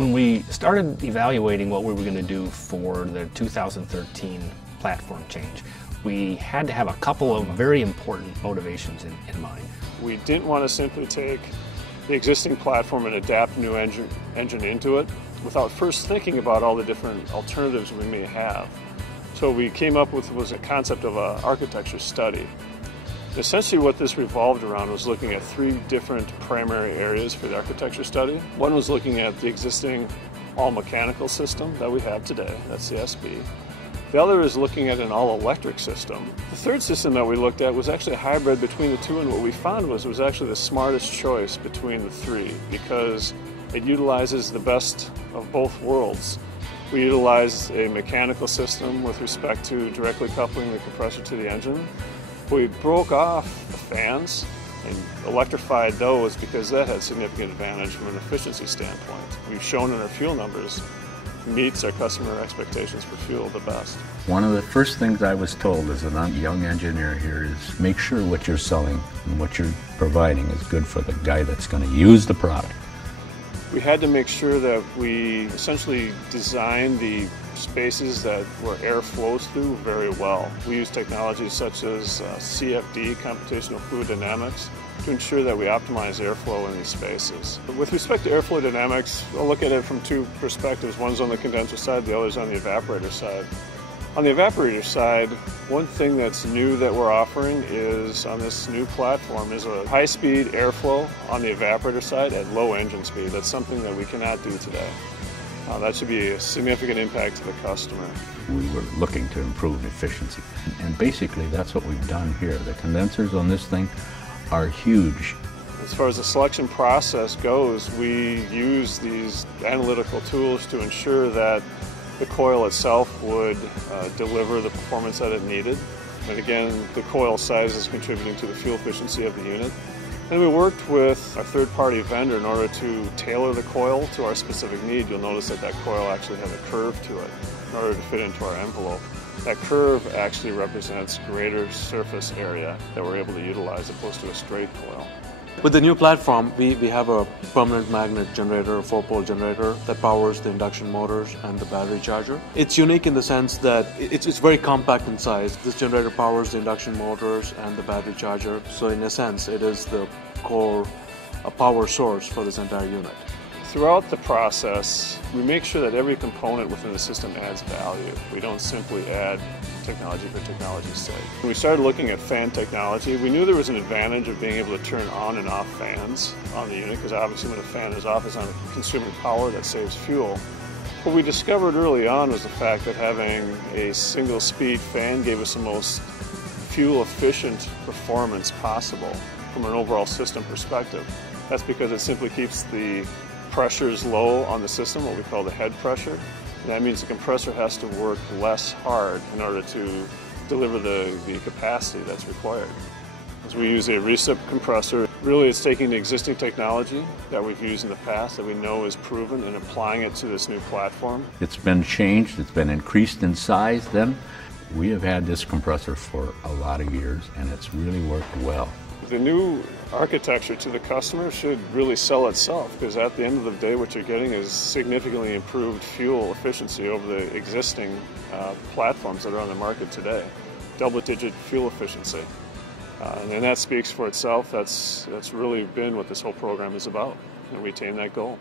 When we started evaluating what we were going to do for the 2013 platform change, we had to have a couple of very important motivations in mind. We didn't want to simply take the existing platform and adapt a new engine into it without first thinking about all the different alternatives we may have. So we came up with was a concept of an architecture study. Essentially what this revolved around was looking at three different primary areas for the architecture study. One was looking at the existing all-mechanical system that we have today, that's the SB. The other is looking at an all-electric system. The third system that we looked at was actually a hybrid between the two, and what we found was it was actually the smartest choice between the three because it utilizes the best of both worlds. We utilize a mechanical system with respect to directly coupling the compressor to the engine. We broke off the fans and electrified those because that had significant advantage from an efficiency standpoint. We've shown in our fuel numbers meets our customer expectations for fuel the best. One of the first things I was told as a young engineer here is make sure what you're selling and what you're providing is good for the guy that's going to use the product. We had to make sure that we essentially designed the spaces where air flows through very well. We use technologies such as CFD, computational fluid dynamics, to ensure that we optimize airflow in these spaces. With respect to airflow dynamics, I'll look at it from two perspectives. One's on the condenser side, the other's on the evaporator side. On the evaporator side, one thing that's new that we're offering is on this new platform is a high-speed airflow on the evaporator side at low engine speed. That's something that we cannot do today. That should be a significant impact to the customer. We were looking to improve efficiency, and basically that's what we've done here. The condensers on this thing are huge. As far as the selection process goes, we use these analytical tools to ensure that the coil itself would deliver the performance that it needed. And again, the coil size is contributing to the fuel efficiency of the unit. And we worked with our third-party vendor in order to tailor the coil to our specific need. You'll notice that that coil actually has a curve to it in order to fit into our envelope. That curve actually represents greater surface area that we're able to utilize as opposed to a straight coil. With the new platform, we have a permanent magnet generator, a 4-pole generator that powers the induction motors and the battery charger. It's unique in the sense that it's very compact in size. This generator powers the induction motors and the battery charger, so in a sense it is the core power source for this entire unit. Throughout the process, we make sure that every component within the system adds value. We don't simply add technology for technology's sake. When we started looking at fan technology, we knew there was an advantage of being able to turn on and off fans on the unit, because obviously when a fan is off, it's not consuming power that saves fuel. What we discovered early on was the fact that having a single speed fan gave us the most fuel efficient performance possible from an overall system perspective. That's because it simply keeps the pressures low on the system, what we call the head pressure. And that means the compressor has to work less hard in order to deliver the capacity that's required. As we use a recip compressor, really it's taking the existing technology that we've used in the past that we know is proven and applying it to this new platform. It's been changed, it's been increased in size then. We have had this compressor for a lot of years and it's really worked well. The new architecture to the customer should really sell itself, because at the end of the day what you're getting is significantly improved fuel efficiency over the existing platforms that are on the market today. Double-digit fuel efficiency. And that speaks for itself. That's really been what this whole program is about, and we attain that goal.